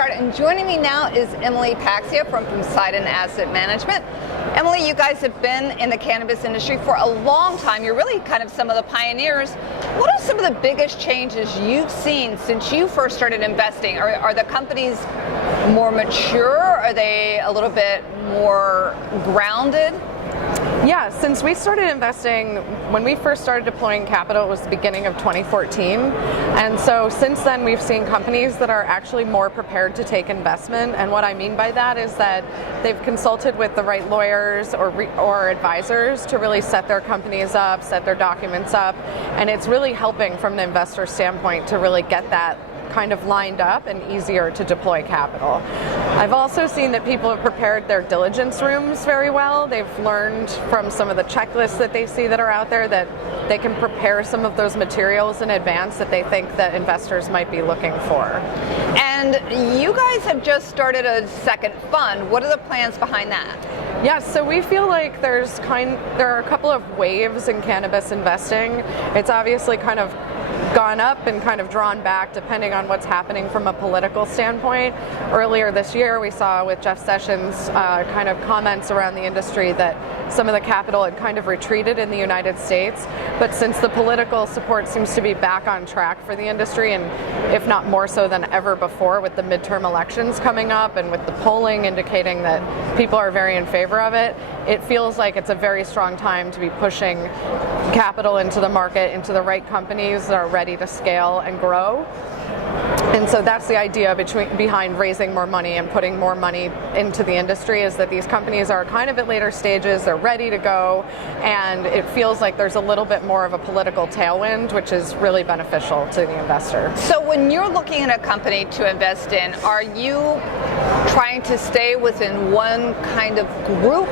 Borchardt, and joining me now is Emily Paxhia from Poseidon Asset Management. Emily, you guys have been in the cannabis industry for a long time. You're really kind of some of the pioneers. What are some of the biggest changes you've seen since you first started investing? Are the companies more mature? Are they a little bit more grounded? Yeah, since we started investing, when we first started deploying capital, it was the beginning of 2014. And so since then, we've seen companies that are actually more prepared to take investment. And what I mean by that is that they've consulted with the right lawyers or advisors to really set their companies up, set their documents up. And it's really helping from the investor standpoint to really get that kind of lined up and easier to deploy capital. I've also seen that people have prepared their diligence rooms very well. They've learned from some of the checklists that they see that are out there that they can prepare some of those materials in advance that they think that investors might be looking for. And you guys have just started a second fund. What are the plans behind that? Yeah, so we feel like there are a couple of waves in cannabis investing. It's obviously kind of gone up and kind of drawn back depending on what's happening from a political standpoint. Earlier this year, we saw with Jeff Sessions kind of comments around the industry that some of the capital had kind of retreated in the United States. But since the political support seems to be back on track for the industry, and if not more so than ever before with the midterm elections coming up and with the polling indicating that people are very in favor of it, it feels like it's a very strong time to be pushing capital into the market, into the right companies that are ready to scale and grow. And so that's the idea behind raising more money and putting more money into the industry, is that these companies are kind of at later stages, they're ready to go, and it feels like there's a little bit more of a political tailwind, which is really beneficial to the investor. So when you're looking at a company to invest in, are you trying to stay within one kind of group,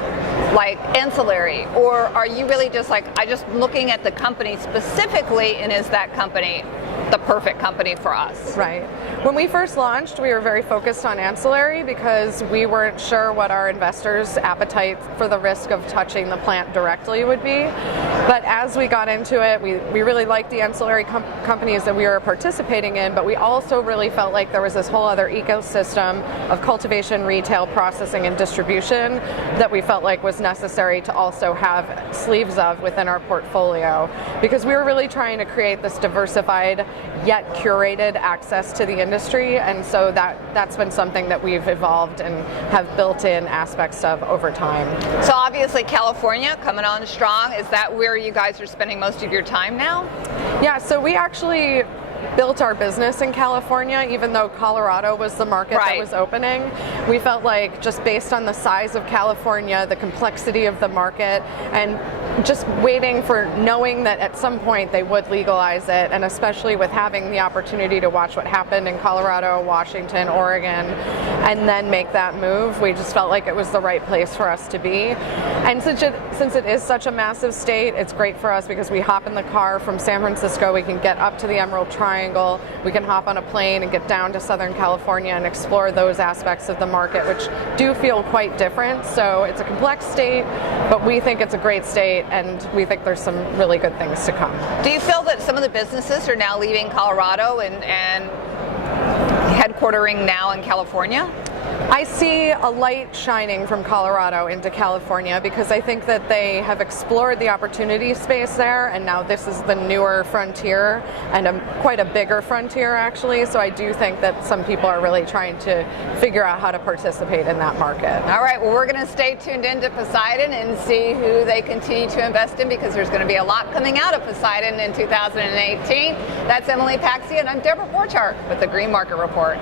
like ancillary, or are you really just like, I just looking at the company specifically, and is that company the perfect company for us? Right. When we first launched, we were very focused on ancillary because we weren't sure what our investors' appetite for the risk of touching the plant directly would be. But as we got into it, we really liked the ancillary companies that we were participating in, but we also really felt like there was this whole other ecosystem of cultivation, retail, processing, and distribution that we felt like was necessary to also have sleeves of within our portfolio, because we were really trying to create this diversified yet curated access to the industry, and so that's been something that we've evolved and have built in aspects of over time. So obviously California coming on strong. Is that where you guys are spending most of your time now? Yeah, so we actually built our business in California, even though Colorado was the market that was opening. We felt like, just based on the size of California, the complexity of the market, and just waiting for knowing that at some point they would legalize it, and especially with having the opportunity to watch what happened in Colorado, Washington, Oregon, and then make that move, we just felt like it was the right place for us to be. And since it is such a massive state, it's great for us because we hop in the car from San Francisco, we can get up to the Emerald Triangle, we can hop on a plane and get down to Southern California and explore those aspects of the market, which do feel quite different. So it's a complex state, but we think it's a great state, and we think there's some really good things to come. Do you feel that some of the businesses are now leaving Colorado and headquartering now in California? I see a light shining from Colorado into California because I think that they have explored the opportunity space there, and now this is the newer frontier, and quite a bigger frontier actually. So I do think that some people are really trying to figure out how to participate in that market. All right, well, we're going to stay tuned into Poseidon and see who they continue to invest in, because there's going to be a lot coming out of Poseidon in 2018. That's Emily Paxhia, and I'm Deborah Borchardt with the Green Market Report.